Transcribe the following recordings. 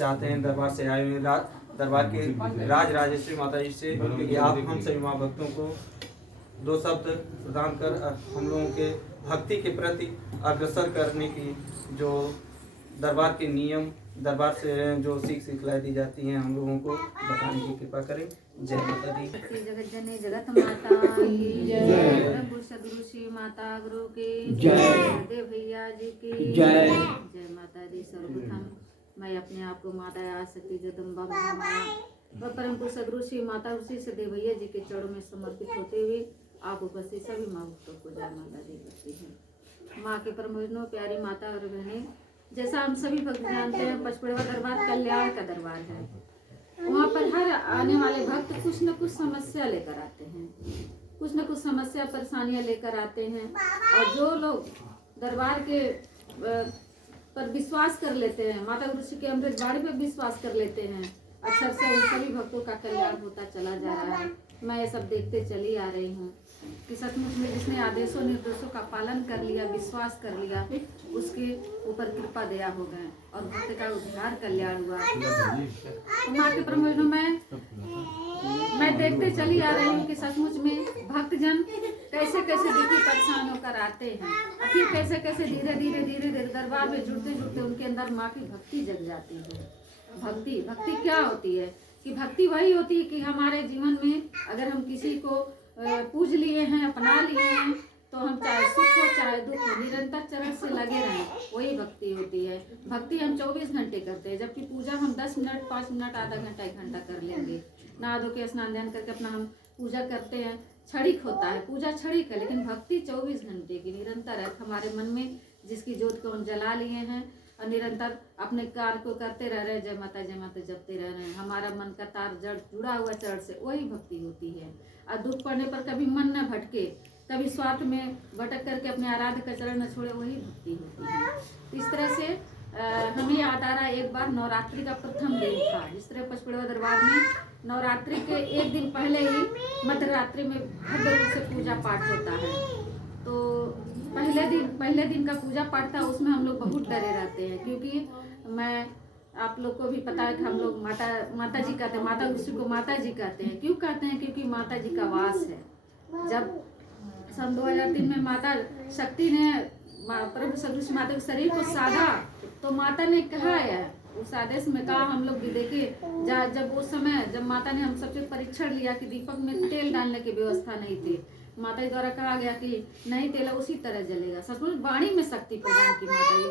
चाहते हैं दरबार से आए हुए दरबार के राज राजेश्वरी माता जी से कि आप हम सभी माँ भक्तों को दो शब्द प्रदान कर हम लोगों के भक्ति के प्रति अग्रसर करने की जो दरबार के नियम दरबार से जो सिखलाई दी जाती हैं हम लोगों को बताने की कृपा करें। जय माता दी। जगत जननी जगत माता की जय, ब्रह्म सदगुरु श्री माता गुरु की जय, देव भैया जी की जय। जय माता दी। सर्वप्रथम मैं अपने आप को माता आदिशक्ति जगदम्बा महामाया व परम पुरुष सदगुरु श्री माता श्री सदेव भैया जी के चरणों में समर्पित होते हुए आप उपस्थित सभी माँ भक्तों को जय माता दी करती हैं। माँ के परम वैष्णव प्यारी माता और बहनें, जैसा हम सभी भक्त जानते हैं पचपड़वा दरबार कल्याण का दरबार है। वहाँ पर हर आने वाले भक्त कुछ न कुछ समस्या लेकर आते हैं, कुछ न कुछ समस्या परेशानियां लेकर आते हैं। और जो लोग दरबार के पर विश्वास कर लेते हैं, माता गुरु के अमृत बाणी पर विश्वास कर लेते हैं, अक्सर से उन सभी भक्तों का कल्याण होता चला जा रहा है। मैं ये सब देखते चली आ रही हूँ कि सचमुच में जिसने आदेशों निर्देशों का पालन कर लिया, विश्वास कर लिया, उसके ऊपर कृपा दया हो गए और भक्त का उद्धार कल्याण हुआ। तो माँ के परम वैष्णव मैं देखते चली आ रही हूँ कि सचमुच में भक्तजन कैसे कैसे दुखी परेशान होकर आते हैं, फिर कैसे कैसे धीरे धीरे धीरे धीरे दरबार में जुड़ते जुड़ते उनके अंदर माँ की भक्ति जग जाती है। भक्ति क्या होती है कि भक्ति वही होती है कि हमारे जीवन में अगर हम किसी को पूज लिए हैं, अपना लिए हैं, तो हम चाहे सुख हो चाहे दुख हो निरंतर चरण से लगे रहें, वही भक्ति होती है। भक्ति हम 24 घंटे करते हैं, जबकि पूजा हम 10 मिनट 5 मिनट आधा घंटा 1 घंटा कर लेंगे। नहा धो के स्नान ध्यान करके अपना हम पूजा करते हैं, क्षणिक होता है पूजा, क्षणिक है, लेकिन भक्ति 24 घंटे की निरंतर है। हमारे मन में जिसकी ज्योत को हम जला लिए हैं और निरंतर अपने कार्य को करते रह रहे, जय माता जपते रह रहे हैं, हमारा मन का तार जड़ जुड़ा हुआ चरण से, वही भक्ति होती है। और दुख पड़ने पर कभी मन न भटके, कभी स्वार्थ में भटक करके अपने आराध्य का चरण न छोड़े, वही भक्ति होती है। इस तरह से हमें याद आ रहा है एक बार नवरात्रि का प्रथम दिन था। जिस तरह पचपड़वा दरबार में नवरात्रि के एक दिन पहले ही मध्य रात्रि में भव्य रूप से पूजा पाठ होता है। तो पहले दिन का पूजा पाठ था, उसमें हम लोग बहुत डरे रहते हैं, क्योंकि मैं आप लोग को भी पता है कि हम लोग माता जी कहते हैं, माता गुरु को माता जी कहते हैं। क्यों कहते हैं? क्योंकि माता जी का वास है। जब सन 2003 में माता शक्ति ने प्रभु सदगुरु माता के शरीर को साधा, तो माता ने कहा है उस आदेश में कहा, हम लोग भी देखे जब उस समय जब माता ने हम सबसे परीक्षण लिया कि दीपक में तेल डालने की व्यवस्था नहीं थी, माता जी द्वारा कहा गया कि नहीं तेल उसी तरह जलेगा। सचमुच वाणी में शक्ति प्रदान की माता जी।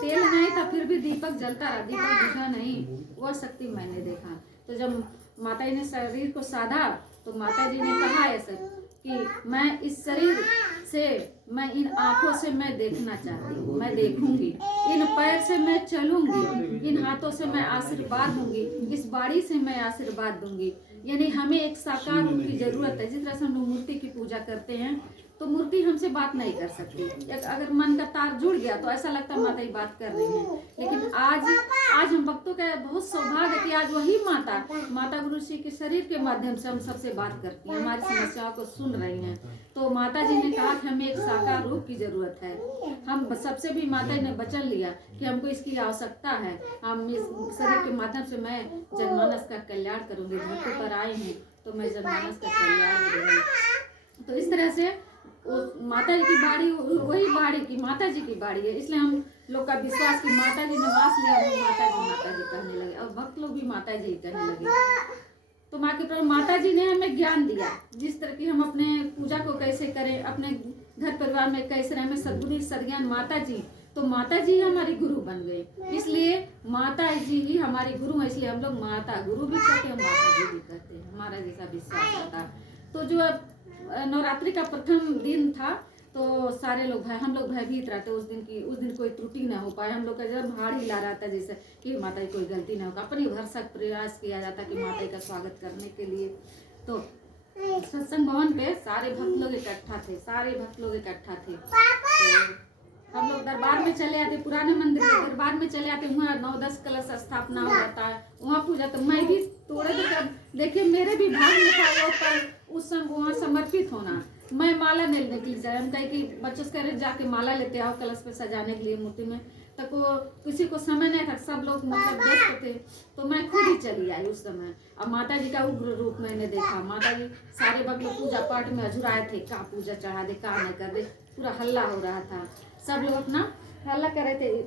तेल नहीं था फिर भी दीपक जलता रहा, दीपक बुझा नहीं, वह शक्ति मैंने देखा। तो जब माता जी ने शरीर को साधा तो माता जी ने कहा ऐसे कि मैं इस शरीर से, मैं इन आंखों से मैं देखना चाहती हूँ, मैं देखूंगी, इन पैर से मैं चलूंगी, इन हाथों से मैं आशीर्वाद दूंगी, इस बाड़ी से मैं आशीर्वाद दूंगी। यानी हमें एक साकार रूप की जरूरत है। जिस तरह से हम लोग मूर्ति की पूजा करते हैं तो मूर्ति हमसे बात नहीं कर सकती। अगर मन का तार जुड़ गया तो ऐसा लगता है माता ही बात कर रही है। लेकिन आज हम भक्तों का बहुत सौभाग्य है कि आज वही माता गुरु श्री के शरीर के माध्यम से हम सबसे बात करती हैं, हमारी समस्याओं को सुन रही हैं। तो माता जी ने कहा कि हमें एक साकार रूप की जरूरत है। हम सबसे भी माता जी ने वचन लिया कि हमको इसकी आवश्यकता है। हम इस शरीर के माध्यम से मैं जनमानस का कल्याण करूंगी। धरती पर आए हैं तो मैं जनमानस का कल्याण करूंगी। तो इस तरह से माता जी की बाड़ी वही बाड़ी की माता जी की बाड़ी है। इसलिए हम लोग का विश्वास कि माता जी ने वास लिया, वो माता जी कहने लगे और भक्त लोग भी माता जी कहने लगे। तो माँ के प्रभु माता जी ने हमें ज्ञान दिया, जिस तरह की हम अपने पूजा को कैसे करें, अपने घर परिवार में कैसे रहें। सद्गुरु सदज्ञान माता जी, तो माता जी हमारी गुरु बन गए। इसलिए माता जी ही हमारी गुरु है, इसलिए हम लोग माता गुरु भी कहते हैं, माता जी भी कहते हैं। हमारा जैसा विश्वास होता है। तो जो नवरात्रि का प्रथम दिन था तो सारे लोग हम लोग भयभीत रहते। उस दिन कोई त्रुटि ना हो पाए। हम लोग का जब भाड़ हिला रहा था जैसे कि माता जी कोई गलती ना हो। अपनी भरसक प्रयास किया जाता कि माता जी का स्वागत करने के लिए। तो सत्संग भवन पे सारे भक्त लोग इकट्ठा थे। तो हम लोग दरबार में चले आते, पुराने मंदिर में दरबार में चले आते। वहाँ 9-10 कलश स्थापना हो जाता है, वहाँ पूजा। तो मैं भी तोड़े देखिए मेरे भी भाग में था वो पर उस समय वहाँ समर्पित होना। मैं माला नहीं लेने के लिए जाए, हम कहे कि बच्चों से कह रहे जाके माला लेते आओ कलश पे सजाने के लिए मूर्ति में। तक को किसी को समय नहीं था, सब लोग मतलब व्यस्त थे, तो मैं खुद ही चली आई उस समय। अब माता जी का उग्र रूप मैंने देखा। माता जी सारे भक्त लोग पूजा पाठ में अझुराए थे, का पूजा चढ़ा दे, का नहीं कर दे, पूरा हल्ला हो रहा था। सब लोग अपना हल्ला कर रहे थे,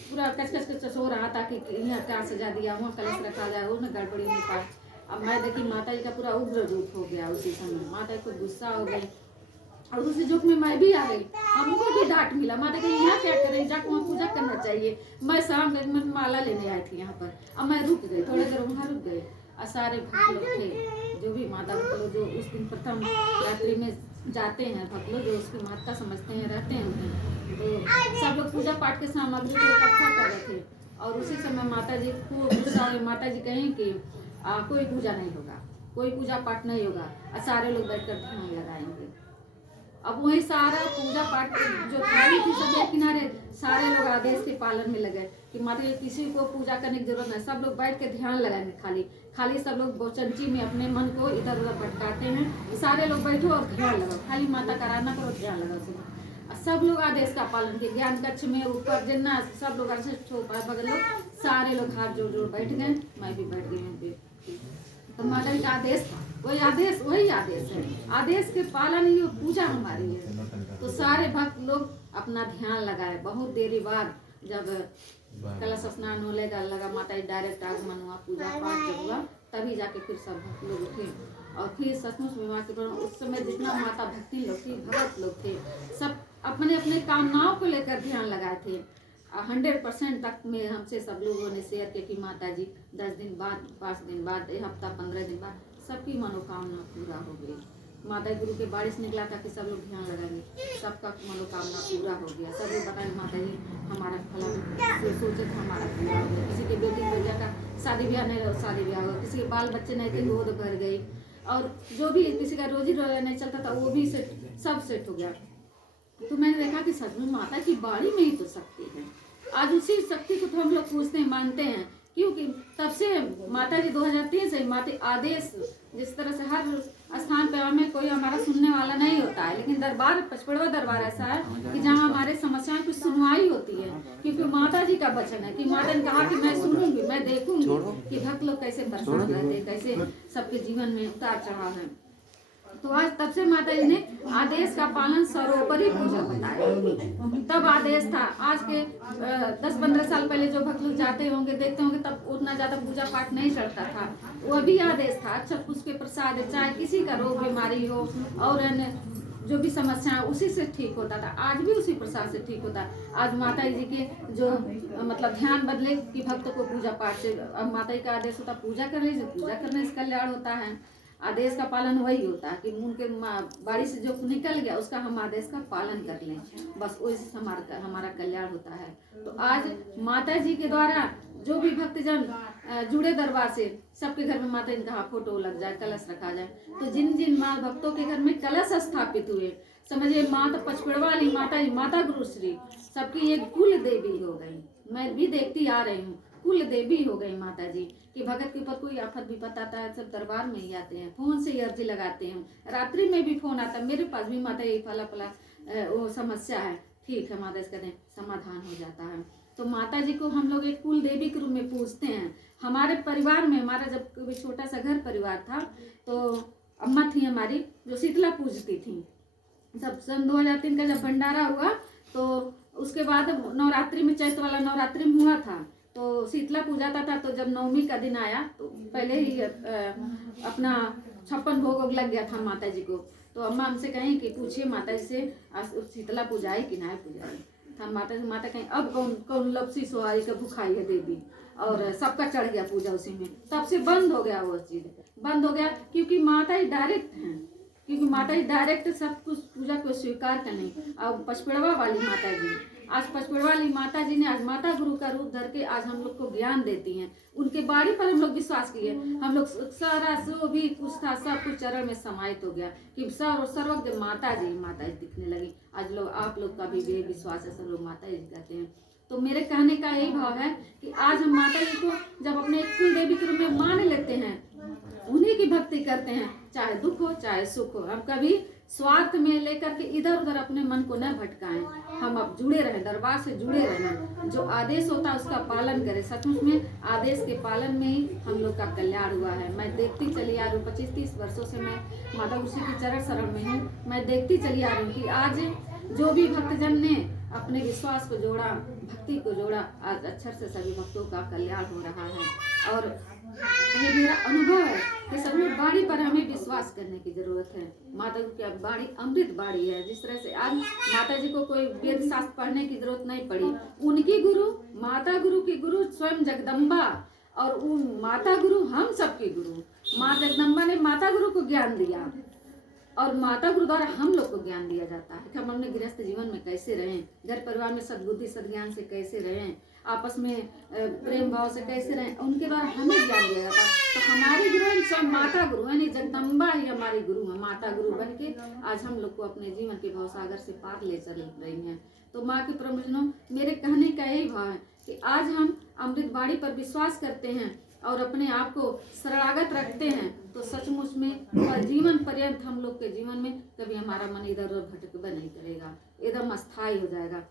पूरा कच हो रहा था कि यहाँ क्या सजा दिया, वहाँ कलश रखा जाए, उसमें गड़बड़ी नहीं था। अब मैं देखी माता जी का पूरा उग्र रूप हो गया उसी समय। माता जी को गुस्सा हो गई और उसी जोक में मैं भी आ गई। हमको भी डांट मिला, माता कही यहाँ क्या करें, जाकर वहाँ पूजा करना चाहिए। मैं शाम गई, मैं माला लेने आई थी यहाँ पर। अब मैं रुक गई, थोड़ी देर वहाँ रुक गई और सारे भक्त लोग थे, जो भी माता भक्त लोग जो उस दिन प्रथम रात्रि में जाते हैं, भक्त लोग जो उसकी महत्ता समझते हैं, रहते हैं, तो सब लोग पूजा पाठ के सामग्री को इकट्ठा कर रहे थे। और उसी समय माता जी को गुस्सा हुई। माता जी कहें कि कोई पूजा नहीं होगा, कोई पूजा पाठ नहीं होगा, और सारे लोग बैठकर ध्यान लगाएंगे। अब वही सारा पूजा पाठ जो थाली थी सब एक किनारे, सारे लोग आदेश के पालन में लगे कि माता जी किसी को पूजा करने की जरूरत नहीं, सब लोग बैठ के ध्यान लगाएंगे। खाली सब लोग बोचंची में अपने मन को इधर उधर भटकाते हैं। सारे लोग बैठो और ध्यान लगाओ, खाली माता का आराधना करो, ध्यान लगाओ। सब लोग आदेश का पालन किए। ज्ञान कक्ष में ऊपर जितना सब लोग बगल लोग सारे लोग हाथ जोड़ जोड़ बैठ गए। मैं भी बैठ गई। तो माता जी का आदेश था, वही आदेश है। आदेश के पालन ही पूजा हमारी है। तो सारे भक्त लोग अपना ध्यान लगाए। बहुत देरी बाद जब कलश स्नान होने लगा, माता जी डायरेक्ट आगमन हुआ, पूजा पाठ जब हुआ, तभी जाके फिर सब भक्त लोग उठे और फिर सचमुच में माँ के उस समय जितना माता भक्ति लोग थी, भगत लोग थे, सब अपने अपने कामनाओं को लेकर ध्यान लगाए थे। 100% तक में हमसे सब लोगों ने शेयर किया कि माता जी 10 दिन बाद, 5 दिन बाद, एक हफ्ता, 15 दिन बाद सबकी मनोकामना पूरा हो गई। माता गुरु के बारिश निकला था कि सब लोग ध्यान लगाएंगे, सबका मनोकामना पूरा हो गया। सब लोग बताएंगे माता जी हमारा फला सोचे थे, हमारा पूरा हो गया। किसी के बेटी बेटिया का शादी ब्याह नहीं रहा, शादी ब्याह हो गया। किसी के बाल बच्चे नहीं थे, गोद भर गई। और जो भी किसी का रोजी नहीं चलता था वो भी सब सेट हो गया। तो मैंने देखा कि सच में माता की बाड़ी में ही तो शक्ति है। आज उसी शक्ति को तो हम लोग पूछते हैं, मानते हैं, क्योंकि तब से माता जी 2003 से माता आदेश जिस तरह से हर स्थान पे हमें कोई हमारा सुनने वाला नहीं होता है, लेकिन दरबार पचपड़वा दरबार ऐसा है कि जहाँ हमारे समस्याओं की सुनवाई होती है, क्योंकि माता जी का वचन है कि माता ने कहा कि मैं सुनूंगी, मैं देखूंगी कि भक्त लोग कैसे परेशान रहते, कैसे सबके जीवन में उतार चढ़ाव है। तो आज तब से माता जी ने आदेश का पालन सर्वोपरि पूजा बताया। तब आदेश था। आज के 10-15 साल पहले जो भक्त लोग जाते होंगे, देखते होंगे, तब उतना ज्यादा पूजा पाठ नहीं चलता था। वो भी आदेश था। अच्छा कुछ के प्रसाद, चाहे किसी का रोग बीमारी हो और जो भी समस्या उसी से ठीक होता था। आज भी उसी प्रसाद से ठीक होता है। आज माता जी के जो मतलब ध्यान बदले कि भक्त को पूजा पाठ से, अब माता जी का आदेश होता पूजा करने से, पूजा करने से कल्याण होता है। आदेश का पालन वही होता है कि उनके बाड़ी से जो निकल गया उसका हम आदेश का पालन कर लें, बस वही हमारा कल्याण होता है। तो आज माता जी के द्वारा जो भी भक्तजन जुड़े दरबार से, सबके घर में माता जी का फोटो लग जाए, कलश रखा जाए। तो जिन जिन माँ भक्तों के घर में कलश स्थापित हुए, समझिए माता पचपड़वा वाली माता जी, माता गुरु श्री सबकी एक कुल देवी हो गई। मैं भी देखती आ रही हूँ, कुल देवी हो गई माता जी कि भगत के ऊपर कोई आफत विपत आता है, सब दरबार में ही आते हैं, फोन से ही अर्जी लगाते हैं। रात्रि में भी फोन आता है, मेरे पास भी माता ये फला फला वो समस्या है, ठीक है माता इसका समाधान हो जाता है। तो माता जी को हम लोग एक कुल देवी के रूप में पूजते हैं। हमारे परिवार में, हमारा जब कोई छोटा सा घर परिवार था, तो अम्मा थी हमारी जो शीतला पूजती थी। जब सन 2003 का जब भंडारा हुआ, तो उसके बाद नवरात्रि में, चैत्र वाला नवरात्रि में हुआ था, तो शीतला पूजाता था। तो जब नवमी का दिन आया तो पहले ही अपना 56 भोग लग गया था माता जी को। तो अम्मा हमसे कहें कि पूछिए माता जी से शीतला पूजाई कि नहीं पूजाई। था माता कहें अब कौन लपसी सोहारी का भुखाई है देवी, और सबका चढ़ गया पूजा उसी में। तब से बंद हो गया, वो चीज बंद हो गया, क्योंकि माता जी डायरेक्ट हैं, क्योंकि माता जी डायरेक्ट सब कुछ पूजा को स्वीकार करने। और पचपड़वा वाली माता जी, आज पचपड़वा वाली माता जी ने आज माता गुरु का रूप धर के आज हम लोग को ज्ञान देती हैं। उनके बाड़ी पर हम लोग विश्वास किए, हम लोग सारा जो भी कुछ था सब कुछ चरण में समाहित हो गया कि सर्वज्ञ माता जी दिखने लगी। आज लोग, आप लोग का भी विश्वास है, सब लोग माता जी कहते हैं। तो मेरे कहने का यही भाव है कि आज हम माता जी को जब अपने कुल देवी के रूप में मान लेते हैं, उन्हीं की भक्ति करते हैं, चाहे दुख हो चाहे सुख हो। हम कभी स्वार्थ में लेकर के इधर उधर अपने मन को न भटकाएं। हम अब जुड़े रहें, दरबार से जुड़े रहें, जो आदेश होता है उसका पालन करें। सचमुच में आदेश के पालन में ही हम लोग का कल्याण हुआ है। मैं देखती चली आ रही हूँ, 25-30 वर्षों से मैं माता गुरु की चरण शरण में हूँ। मैं देखती चली आ रही हूँ कि आज जो भी भक्तजन ने अपने विश्वास को जोड़ा, भक्ति को जोड़ा, आज अक्षर से सभी भक्तों का कल्याण हो रहा है। और ये मेरा अनुभव है कि सभी बाणी पर हमें विश्वास करने की जरूरत है। माता जी की बाणी अमृत बाणी है। जिस तरह से आज माता जी को कोई वेद शास्त्र पढ़ने की जरूरत नहीं पड़ी, उनकी गुरु माता गुरु की गुरु स्वयं जगदम्बा, और वो माता गुरु हम सबकी गुरु माँ जगदम्बा ने माता गुरु को ज्ञान दिया, और माता गुरु द्वारा हम लोग को ज्ञान दिया जाता है कि हम अपने गृहस्थ जीवन में कैसे रहें, घर परिवार में सद्बुद्धि सद्ज्ञान से कैसे रहें, आपस में प्रेम भाव से कैसे रहें, उनके द्वारा हमें ज्ञान दिया जाता है। तो हमारी गुरु सब माता गुरु यानी जगदम्बा ही हमारी गुरु है। माता गुरु बन के आज हम लोग को अपने जीवन के भवसागर से पार ले चल रही हैं। तो माँ के परमजनों, मेरे कहने का यही भाव है कि आज हम अमृत बाणी पर विश्वास करते हैं और अपने आप को शरणागत रखते हैं, तो सचमुच में जीवन पर्यंत हम लोग के जीवन में कभी हमारा मन इधर उधर भटकबा नहीं करेगा, एकदम अस्थायी हो जाएगा।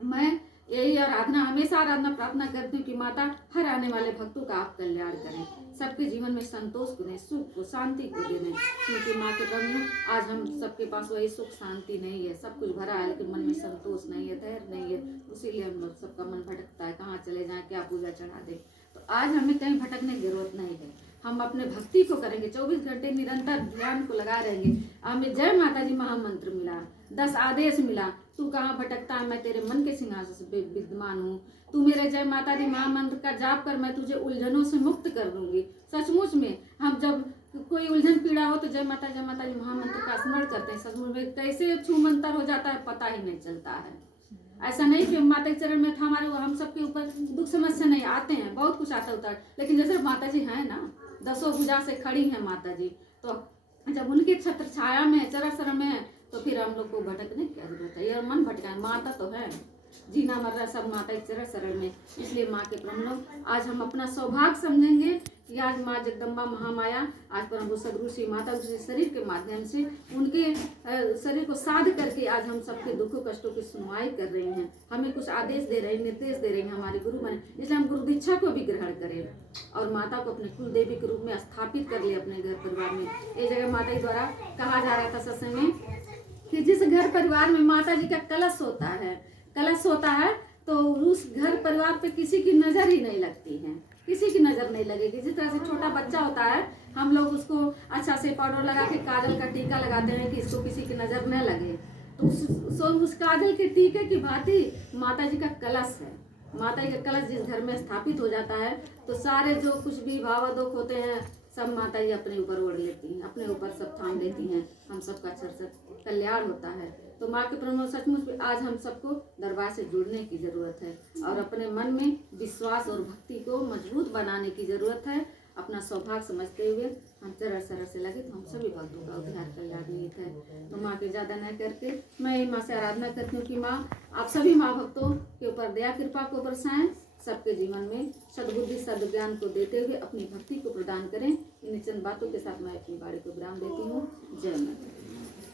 मैं यही आराधना, हमेशा आराधना प्रार्थना करती हूँ कि माता हर आने वाले भक्तों का आप कल्याण करें, सबके जीवन में संतोष को दें, सुख को, शांति को दें। क्योंकि माँ के प्रभु आज हम सबके पास वही सुख शांति नहीं है, सब कुछ भरा है लेकिन मन में संतोष नहीं है, धैर्य नहीं है, इसीलिए हम लोग सबका मन भटकता है, कहाँ चले जाएं, क्या पूजा चढ़ा दें। तो आज हमें कहीं भटकने की जरूरत नहीं है। हम अपने भक्ति को करेंगे, 24 घंटे निरंतर ध्यान को लगा रहेंगे। हमें जय माता जी महामंत्र मिला, 10 आदेश मिला, तू कहाँ भटकता है, मैं तेरे मन के सिंहासन से विद्यमान हूँ, तू मेरे जय माता दी महामंत्र का जाप कर, मैं तुझे उलझनों से मुक्त कर दूंगी। सचमुच में हम जब कोई उलझन पीड़ा हो तो जय माता जी महामंत्र का स्मरण करते हैं, सचमुच में कैसे छूमंतर हो जाता है पता ही नहीं चलता है। ऐसा नहीं कि माता के चरण में था हमारे, हम सबके ऊपर दुख समस्या नहीं आते हैं, बहुत कुछ आता होता है, लेकिन जैसे माता जी हैं ना, 10 भुजा से खड़ी हैं माता जी, तो जब उनके छत्र छाया में चरण शरण में है तो फिर हम लोग को भटकने की क्या जरूरत है। ये मन भटका, माता तो है, जीना मरना सब माता के चरण शरण में। इसलिए माँ के प्रभु लोग आज हम अपना सौभाग्य समझेंगे कि आज माँ जगदम्बा महामाया आज प्रभु सदगुरु श्री माता के शरीर के माध्यम से उनके शरीर को साध करके आज हम सबके दुखों कष्टों की सुनवाई कर रही हैं, हमें कुछ आदेश दे रहे हैं, निर्देश दे रहे हैं, हमारे गुरु बने। इसलिए हम गुरु दीक्षा को भी ग्रहण करें और माता को अपने कुल देवी के रूप में स्थापित कर ले अपने घर परिवार में। ये जगह माता के द्वारा कहा जा रहा था सत्संग में कि जिस घर परिवार में माता जी का कलश होता है तो उस घर परिवार पे किसी की नजर ही नहीं लगती है, किसी की नजर नहीं लगेगी। जिस तरह से छोटा बच्चा होता है, हम लोग उसको अच्छा से पाउडर लगा के काजल का टीका लगाते हैं कि इसको किसी की नजर न लगे, तो उस काजल के टीके की भांति माता जी का कलश है। माता जी का कलश जिस घर में स्थापित हो जाता है तो सारे जो कुछ भी भाव दुख होते हैं सब माता जी अपने ऊपर ओढ़ लेती हैं, अपने ऊपर सब थाम लेती हैं, हम सबका अक्षर से कल्याण होता है। तो माँ के प्रभु सचमुच में आज हम सबको दरबार से जुड़ने की जरूरत है और अपने मन में विश्वास और भक्ति को मजबूत बनाने की जरूरत है। अपना सौभाग्य समझते हुए हम चरण शरण से लगे तो हम सभी भक्तों का उद्धार कल्याण निहित है। तो माँ के ज़्यादा न करके मैं माँ से आराधना करती हूँ कि माँ आप सभी माँ भक्तों के ऊपर दया कृपा को बरसाएं, सबके जीवन में सद्बुद्धि सद्ज्ञान को देते हुए अपनी भक्ति को प्रदान करें। इन चंद बातों के साथ मैं अपनी बाणी को विराम देती हूँ। जय माता।